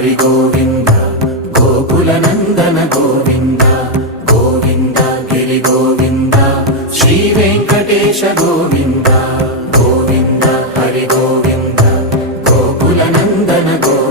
Hari Govinda Gokula Nandana Govinda Govinda Giri Govinda Shri Venkatesha Govinda Govinda Hari Govinda Gokula Nandana Govinda